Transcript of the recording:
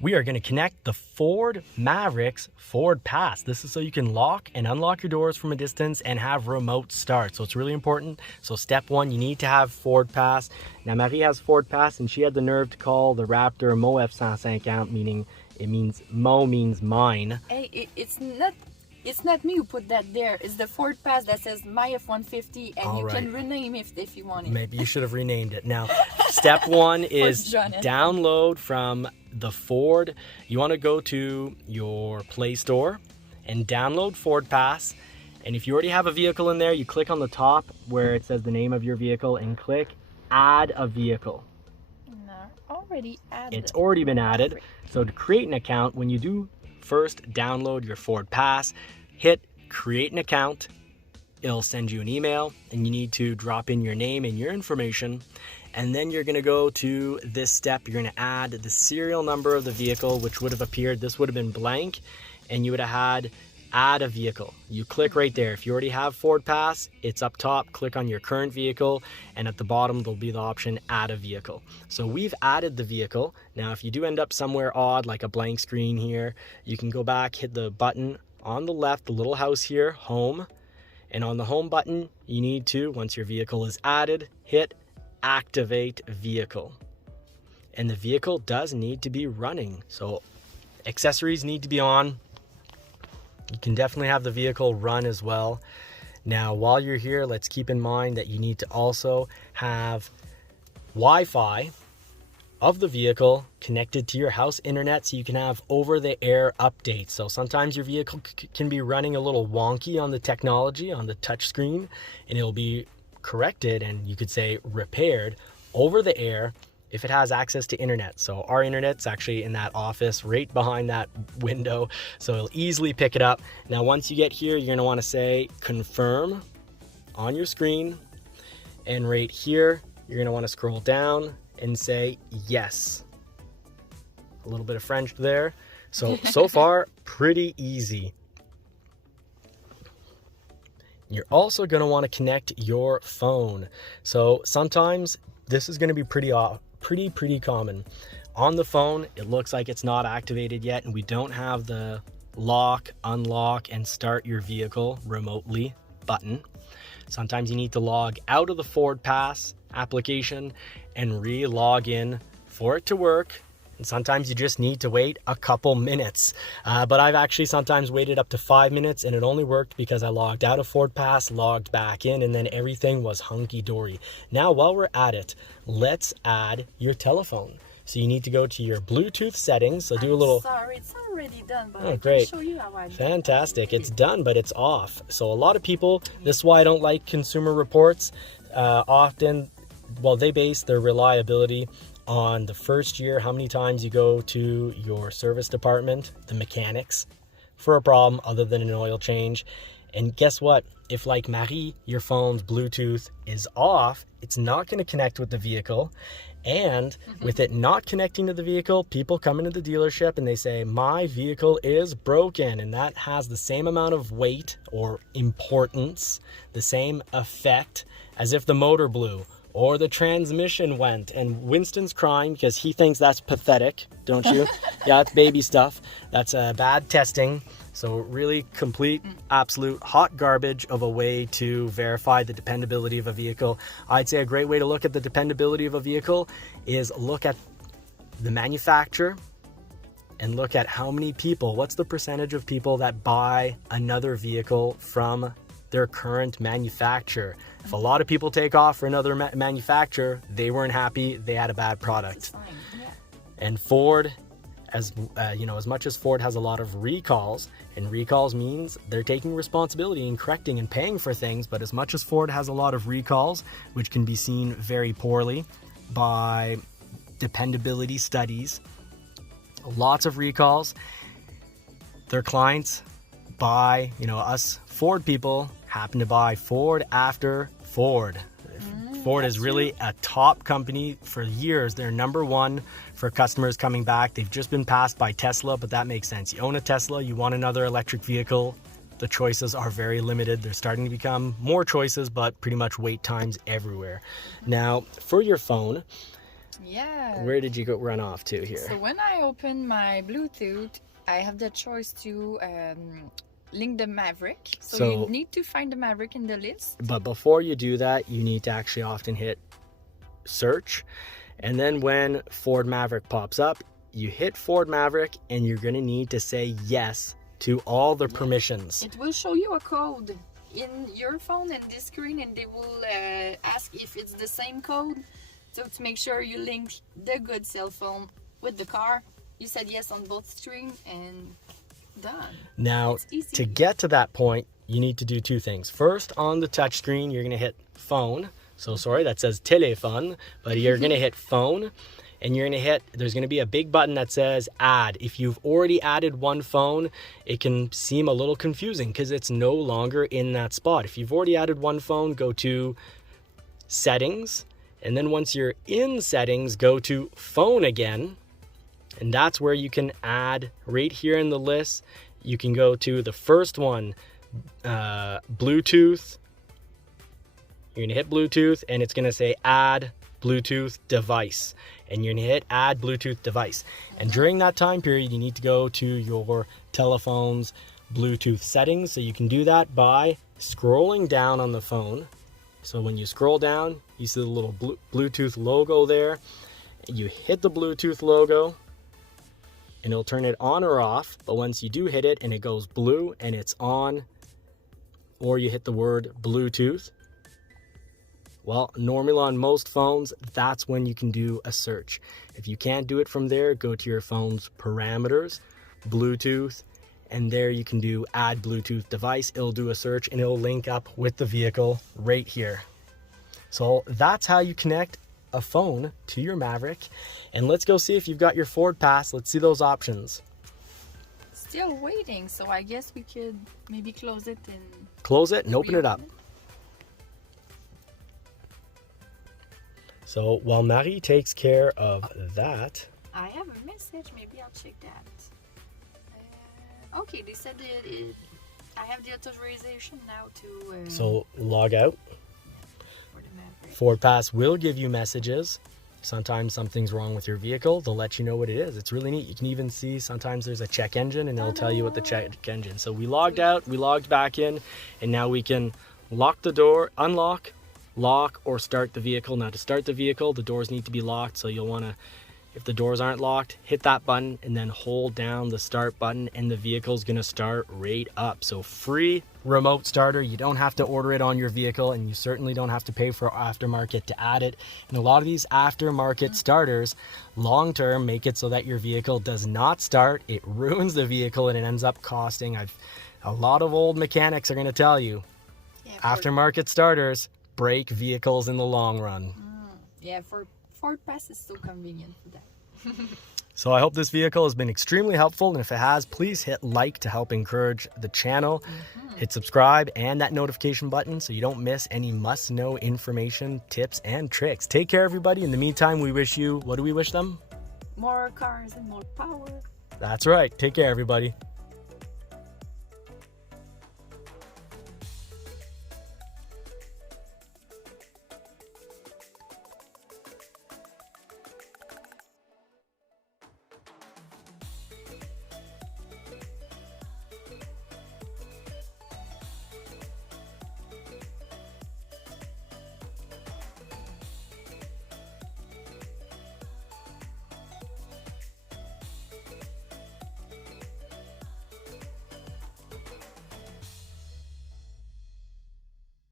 we are going to connect the Ford Maverick's Ford Pass. This is so you can lock and unlock your doors from a distance and have remote start. So it's really important. So step one, you need to have Ford Pass. Now Marie has Ford Pass and she had the nerve to call the Raptor Mo F-150, meaning Mo means mine. Hey, it's not me who put that there. It's the Ford Pass that says my F-150, and All you right. can rename if you want it. Maybe you should have renamed it. Now, step one is Jonathan. download from the Ford. You want to go to your Play Store and download Ford Pass. And if you already have a vehicle in there, you click on the top where it says the name of your vehicle and click Add a Vehicle. No, already added. It's already been added. So to create an account, when you do first download your Ford Pass, hit create an account. It'll send you an email and you need to drop in your name and your information. And then you're going to go to this step. You're going to add the serial number of the vehicle, which would have appeared. This would have been blank and you would have had add a vehicle. You click right there. If you already have Ford Pass, it's up top. Click on your current vehicle and at the bottom there'll be the option add a vehicle. So we've added the vehicle. Now if you do end up somewhere odd like a blank screen here, you can go back, hit the button on the left, the little house here, home. And on the home button, you need to, once your vehicle is added, hit activate vehicle. And the vehicle does need to be running. So accessories need to be on. You can definitely have the vehicle run as well. Now, while you're here, let's keep in mind that you need to also have Wi-Fi of the vehicle connected to your house internet so you can have over-the-air updates. So sometimes your vehicle can be running a little wonky on the technology, on the touch screen, and it'll be corrected and you could say repaired over the air if it has access to internet. So our internet's actually in that office right behind that window, so it'll easily pick it up. Now once you get here, you're going to want to say confirm on your screen, and right here you're going to want to scroll down and say yes. A little bit of French there. So far pretty easy. You're also going to want to connect your phone. So sometimes this is going to be pretty common. On the phone, it looks like it's not activated yet and we don't have the lock, unlock, and start your vehicle remotely button. Sometimes you need to log out of the Ford Pass application and re-log in for it to work. And sometimes you just need to wait a couple minutes. But I've actually sometimes waited up to 5 minutes and it only worked because I logged out of Ford Pass, logged back in, and then everything was hunky-dory. Now, while we're at it, let's add your telephone. So you need to go to your Bluetooth settings. So do a little... Sorry, it's already done, but Oh, I great. can show you how I do it. Fantastic. It's done, but it's off. So a lot of people, this is why I don't like Consumer Reports. Often, well, they base their reliability on the first year, how many times you go to your service department, the mechanics, for a problem other than an oil change. And guess what? If, like Marie, your phone's Bluetooth is off, it's not going to connect with the vehicle. And with it not connecting to the vehicle, people come into the dealership and they say, my vehicle is broken. And that has the same amount of weight or importance, the same effect as if the motor blew or the transmission went. And Winston's crying because he thinks that's pathetic, don't you? Yeah, it's baby stuff. That's bad testing. So really complete, absolute hot garbage of a way to verify the dependability of a vehicle. I'd say a great way to look at the dependability of a vehicle is look at the manufacturer and look at how many people, what's the percentage of people that buy another vehicle from their current manufacturer. If a lot of people take off for another manufacturer, they weren't happy, they had a bad product. Yeah. And Ford, as much as Ford has a lot of recalls, and recalls means they're taking responsibility and correcting and paying for things, but as much as Ford has a lot of recalls, which can be seen very poorly by dependability studies, lots of recalls, their clients buy, us Ford people happen to buy Ford after Ford. Ford is really a top company for years. They're number one for customers coming back. They've just been passed by Tesla, but that makes sense. You own a Tesla, you want another electric vehicle, the choices are very limited. They're starting to become more choices, but pretty much wait times everywhere. Now, for your phone, Yeah. Where did you go run off to here? So when I open my Bluetooth, I have the choice to link the Maverick. So you need to find the Maverick in the list. But before you do that, you need to actually often hit search. And then when Ford Maverick pops up, you hit Ford Maverick and you're going to need to say yes to all the permissions. It will show you a code in your phone and this screen, and they will ask if it's the same code. So to make sure you link the good cell phone with the car, you said yes on both screen and done. Now, to get to that point, you need to do two things. First, on the touch screen, you're going to hit phone. So sorry, that says téléphone, but you're going to hit phone. And you're going to hit, there's going to be a big button that says add. If you've already added one phone, it can seem a little confusing because it's no longer in that spot. If you've already added one phone, go to settings. And then once you're in settings, go to phone again. And that's where you can add right here in the list. You can go to the first one, Bluetooth. You're going to hit Bluetooth and it's going to say add Bluetooth device, and you're going to hit add Bluetooth device. And during that time period, you need to go to your telephone's Bluetooth settings. So you can do that by scrolling down on the phone. So when you scroll down, you see the little Bluetooth logo there. You hit the Bluetooth logo and it'll turn it on or off. But once you do hit it and it goes blue and it's on, or you hit the word Bluetooth, well, normally on most phones, that's when you can do a search. If you can't do it from there, go to your phone's parameters, Bluetooth, and there you can do add Bluetooth device. It'll do a search and it'll link up with the vehicle right here. So that's how you connect a phone to your Maverick. And let's go see if you've got your Ford Pass. Let's see those options. Still waiting, so I guess we could maybe close it and... Close it and open it up. So while Marie takes care of that, I have a message. Maybe I'll check that. Okay, they said I have the authorization now to. So log out. For the Maverick. Ford Pass will give you messages. Sometimes something's wrong with your vehicle. They'll let you know what it is. It's really neat. You can even see sometimes there's a check engine and they'll tell you what the check engine. So we logged out, we logged back in, and now we can lock the door, unlock, lock, or start the vehicle. Now to start the vehicle, the doors need to be locked, so you'll want to, if the doors aren't locked, hit that button and then hold down the start button and the vehicle's going to start right up. So free remote starter. You don't have to order it on your vehicle, and you certainly don't have to pay for aftermarket to add it. And a lot of these aftermarket starters long term make it so that your vehicle does not start. It ruins the vehicle and it ends up costing, a lot of old mechanics are going to tell you, aftermarket starters break vehicles in the long run. Yeah, for Ford Pass is so convenient for that. So I hope this vehicle has been extremely helpful, and if it has, please hit like to help encourage the channel. Hit subscribe and that notification button so you don't miss any must-know information, tips, and tricks. Take care, everybody. In the meantime, we wish you, what do we wish them? More cars and more power. That's right. Take care, everybody.